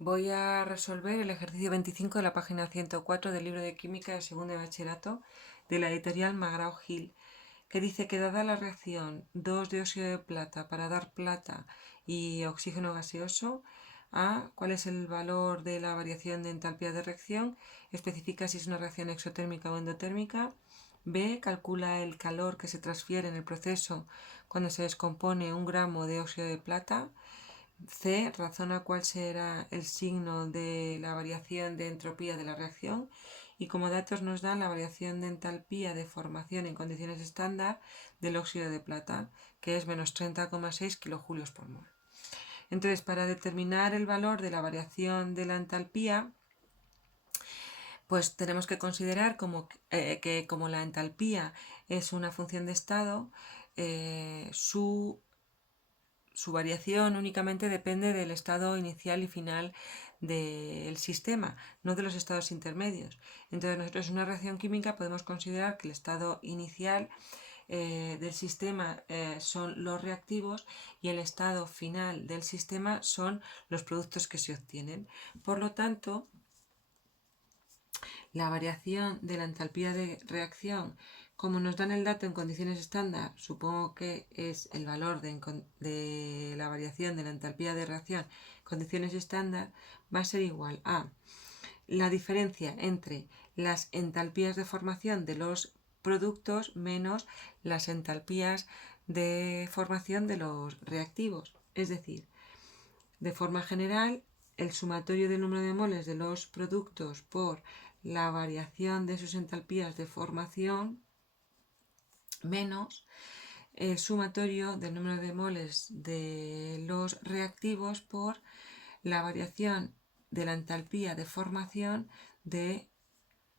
Voy a resolver el ejercicio 25 de la página 104 del libro de Química de segundo de bachillerato de la editorial McGraw-Hill, que dice que dada la reacción 2 de óxido de plata para dar plata y oxígeno gaseoso, A, ¿cuál es el valor de la variación de entalpía de reacción? Especifica si es una reacción exotérmica o endotérmica. B, calcula el calor que se transfiere en el proceso cuando se descompone 1 gramo de óxido de plata. C, razona cuál será el signo de la variación de entropía de la reacción y como datos nos dan la variación de entalpía de formación en condiciones estándar del óxido de plata, que es menos 30,6 kilojulios por mol. Entonces, para determinar el valor de la variación de la entalpía, pues tenemos que considerar que como la entalpía es una función de estado, su variación únicamente depende del estado inicial y final del sistema, no de los estados intermedios. Entonces nosotros en una reacción química podemos considerar que el estado inicial del sistema son los reactivos y el estado final del sistema son los productos que se obtienen. Por lo tanto, la variación de la entalpía de reacción, como nos dan el dato en condiciones estándar, supongo que es el valor de la variación de la entalpía de reacción en condiciones estándar, va a ser igual a la diferencia entre las entalpías de formación de los productos menos las entalpías de formación de los reactivos. Es decir, de forma general, el sumatorio del número de moles de los productos por la variación de sus entalpías de formación menos el sumatorio del número de moles de los reactivos por la variación de la entalpía de formación de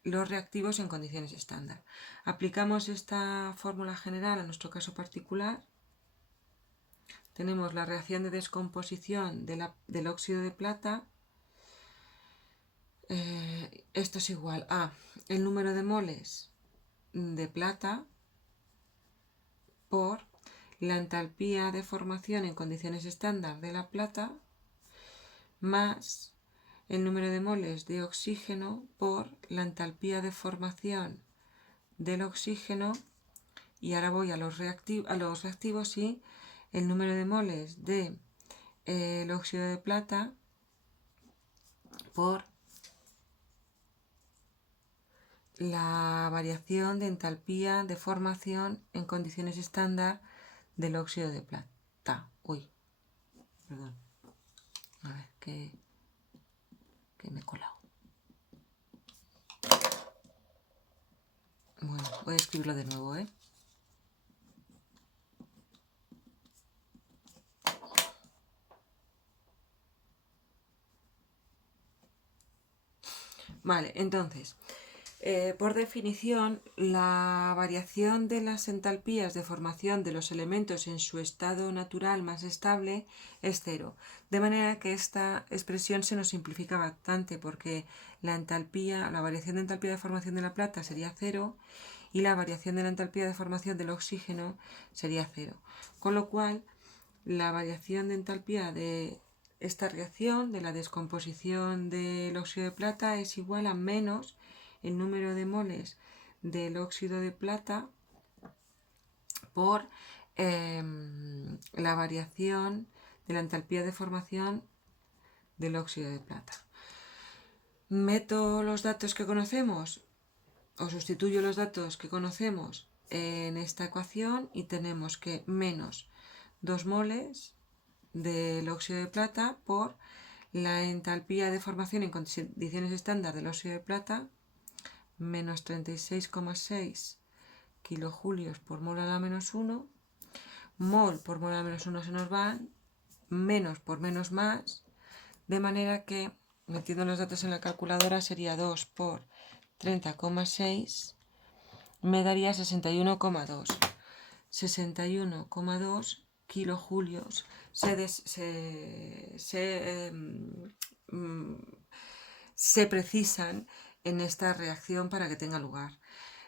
los reactivos en condiciones estándar. Aplicamos esta fórmula general a nuestro caso particular. Tenemos la reacción de descomposición del óxido de plata. Esto es igual a el número de moles de plata por la entalpía de formación en condiciones estándar de la plata más el número de moles de oxígeno por la entalpía de formación del oxígeno, y ahora voy a los reactivos y el número de moles de el óxido de plata por la variación de entalpía de formación en condiciones estándar del óxido de plata. Perdón. A ver, que me he colado. Bueno, voy a escribirlo de nuevo, Vale, entonces, por definición, la variación de las entalpías de formación de los elementos en su estado natural más estable es cero. De manera que esta expresión se nos simplifica bastante porque la variación de entalpía de formación de la plata sería cero y la variación de la entalpía de formación del oxígeno sería cero. Con lo cual, la variación de entalpía de esta reacción, de la descomposición del óxido de plata, es igual a menos el número de moles del óxido de plata por la variación de la entalpía de formación del óxido de plata. Meto los datos que conocemos o sustituyo los datos que conocemos en esta ecuación y tenemos que menos 2 moles del óxido de plata por la entalpía de formación en condiciones estándar del óxido de plata menos 36,6 kilojulios por mol a la menos 1, mol por mol a la menos 1 se nos van, menos por menos más, de manera que metiendo los datos en la calculadora sería 2 por 30,6 me daría 61,2. 61,2 kilojulios se precisan en esta reacción para que tenga lugar.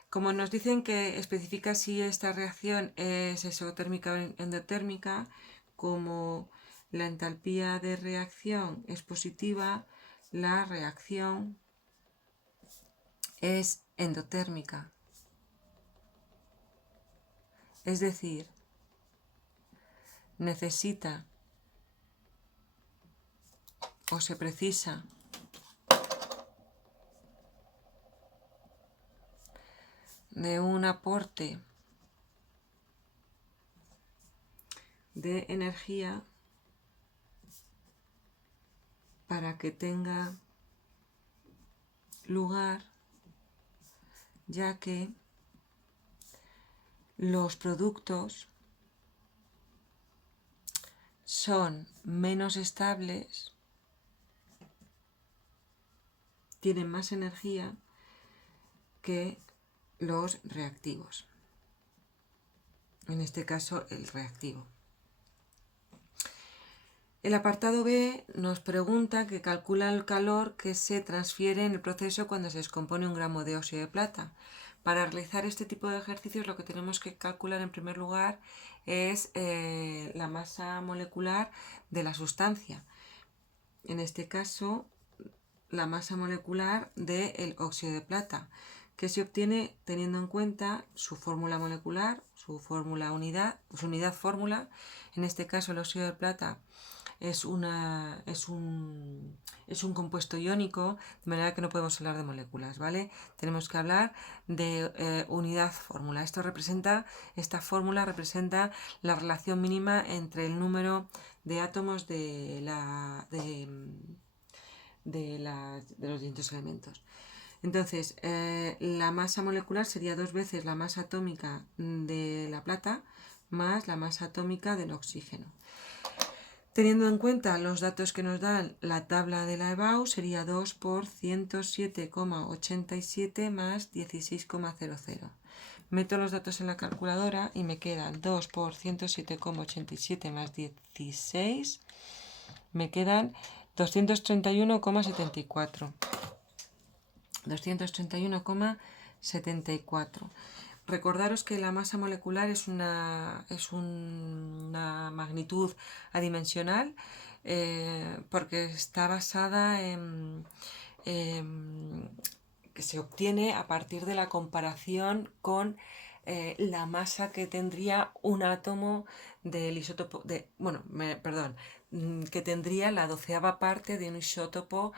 Como nos dicen que especifica si esta reacción es exotérmica o endotérmica, como la entalpía de reacción es positiva, la reacción es endotérmica. Es decir, necesita o se precisa de un aporte de energía para que tenga lugar, ya que los productos son menos estables, tienen más energía que los reactivos. En este caso, el reactivo. El apartado B nos pregunta que calcula el calor que se transfiere en el proceso cuando se descompone un gramo de óxido de plata. Para realizar este tipo de ejercicios lo que tenemos que calcular en primer lugar es la masa molecular de la sustancia. En este caso, la masa molecular del óxido de plata, que se obtiene teniendo en cuenta su fórmula molecular, su fórmula unidad, su unidad fórmula. En este caso, el óxido de plata es un compuesto iónico, de manera que no podemos hablar de moléculas, ¿vale? Tenemos que hablar de unidad fórmula. Esta fórmula representa la relación mínima entre el número de átomos de los distintos elementos. Entonces, la masa molecular sería 2 veces la masa atómica de la plata más la masa atómica del oxígeno. Teniendo en cuenta los datos que nos dan la tabla de la EBAU, sería 2 por 107,87 más 16,00. Meto los datos en la calculadora y me quedan 2 por 107,87 más 16, me quedan 231,74. 231,74. Recordaros que la masa molecular es una magnitud adimensional porque está basada en que se obtiene a partir de la comparación con la masa que tendría un átomo del isótopo que tendría la 12ª parte de un isótopo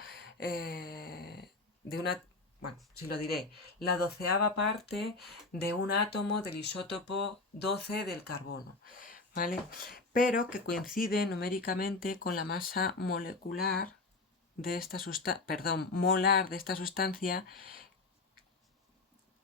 la 12ª parte de un átomo del isótopo 12 del carbono, ¿vale? Pero que coincide numéricamente con la masa molecular de esta molar de esta sustancia,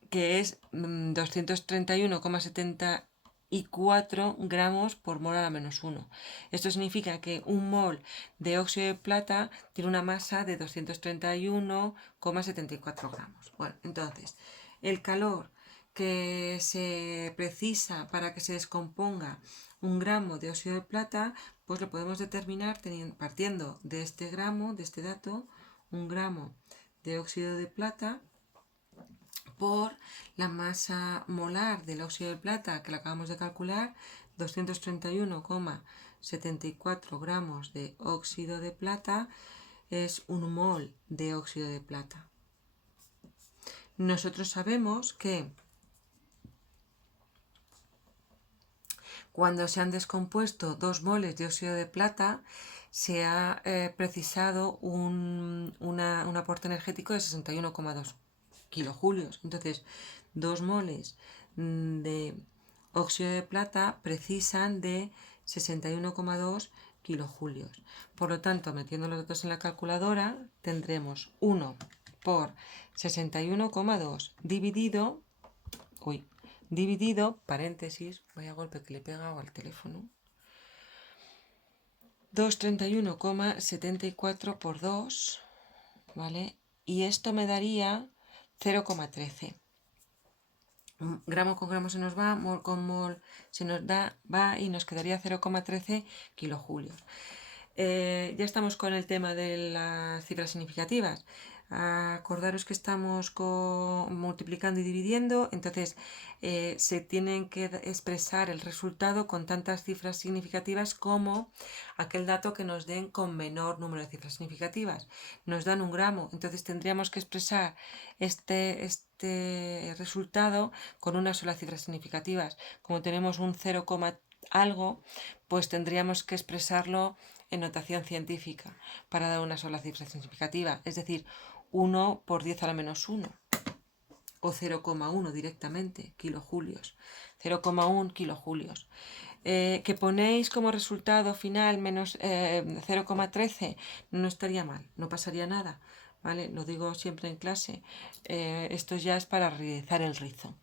que es 231,74 gramos por mol a la menos 1. Esto significa que un mol de óxido de plata tiene una masa de 231,74 gramos. Bueno, entonces, el calor que se precisa para que se descomponga un gramo de óxido de plata, pues lo podemos determinar partiendo de este gramo, de este dato, un gramo de óxido de plata por la masa molar del óxido de plata, que la acabamos de calcular, 231,74 gramos de óxido de plata es un mol de óxido de plata. Nosotros sabemos que cuando se han descompuesto 2 moles de óxido de plata, se ha precisado un aporte energético de 61,2 kilojulios. Entonces, 2 moles de óxido de plata precisan de 61,2 kilojulios. Por lo tanto, metiendo los datos en la calculadora, tendremos 1 por 61,2 dividido, paréntesis, vaya golpe que le he pegado al teléfono, 231,74 por 2, ¿vale? Y esto me daría 0,13. Gramo con gramo se nos va, mol con mol se nos va y nos quedaría 0,13 kilojulios. Ya estamos con el tema de las cifras significativas. Acordaros que estamos multiplicando y dividiendo, entonces se tienen que expresar el resultado con tantas cifras significativas como aquel dato que nos den con menor número de cifras significativas. Nos dan 1 gramo, entonces tendríamos que expresar este resultado con una sola cifra significativa. Como tenemos un 0, algo, pues tendríamos que expresarlo en notación científica para dar una sola cifra significativa, es decir, 1 por 10 a la menos 1 o 0,1 directamente, kilojulios, 0,1 kilojulios. Que ponéis como resultado final menos 0,13, no estaría mal, no pasaría nada, ¿vale? Lo digo siempre en clase, esto ya es para realizar el rizo.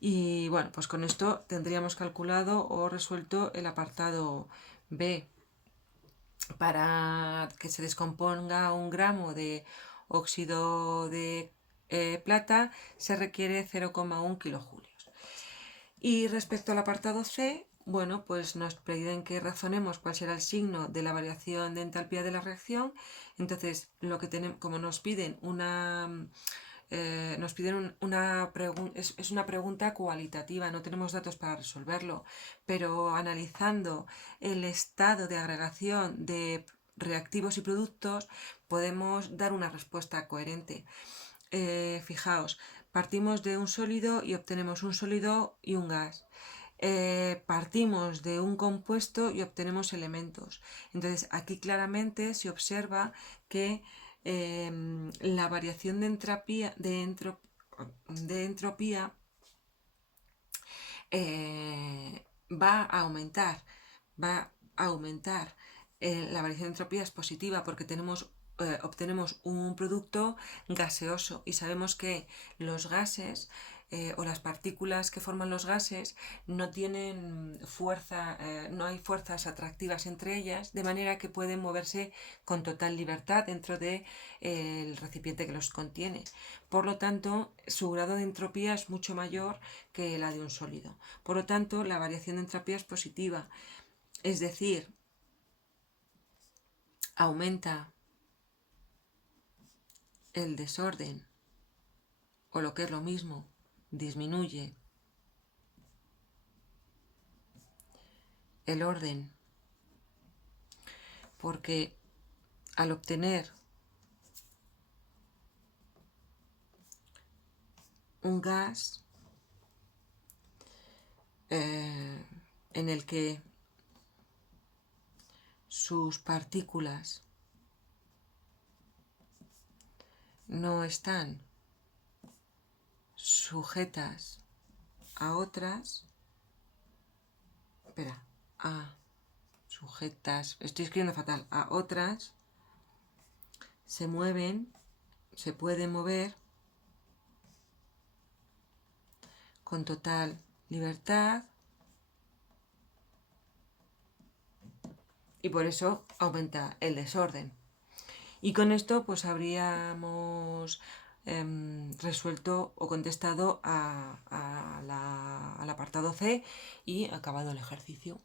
Y bueno, pues con esto tendríamos calculado o resuelto el apartado B. Para que se descomponga 1 gramo de óxido de plata se requiere 0,1 kilojulios. Y respecto al apartado C, bueno, pues nos piden que razonemos cuál será el signo de la variación de entalpía de la reacción. Entonces, lo que tenemos, como nos piden es una pregunta cualitativa, no tenemos datos para resolverlo, pero analizando el estado de agregación de reactivos y productos podemos dar una respuesta coherente. Fijaos, partimos de un sólido y obtenemos un sólido y un gas. Partimos de un compuesto y obtenemos elementos. Entonces aquí claramente se observa que la variación de entropía va a aumentar. La variación de entropía es positiva porque obtenemos un producto gaseoso y sabemos que los gases o las partículas que forman los gases no tienen fuerza, no hay fuerzas atractivas entre ellas, de manera que pueden moverse con total libertad dentro del recipiente que los contiene. Por lo tanto, su grado de entropía es mucho mayor que la de un sólido. Por lo tanto, la variación de entropía es positiva, es decir, aumenta el desorden, o lo que es lo mismo, disminuye el orden, porque al obtener un gas en el que sus partículas no están sujetas a otras, estoy escribiendo fatal, a otras, se pueden mover con total libertad y por eso aumenta el desorden. Y con esto pues habríamos resuelto o contestado al apartado C y acabado el ejercicio.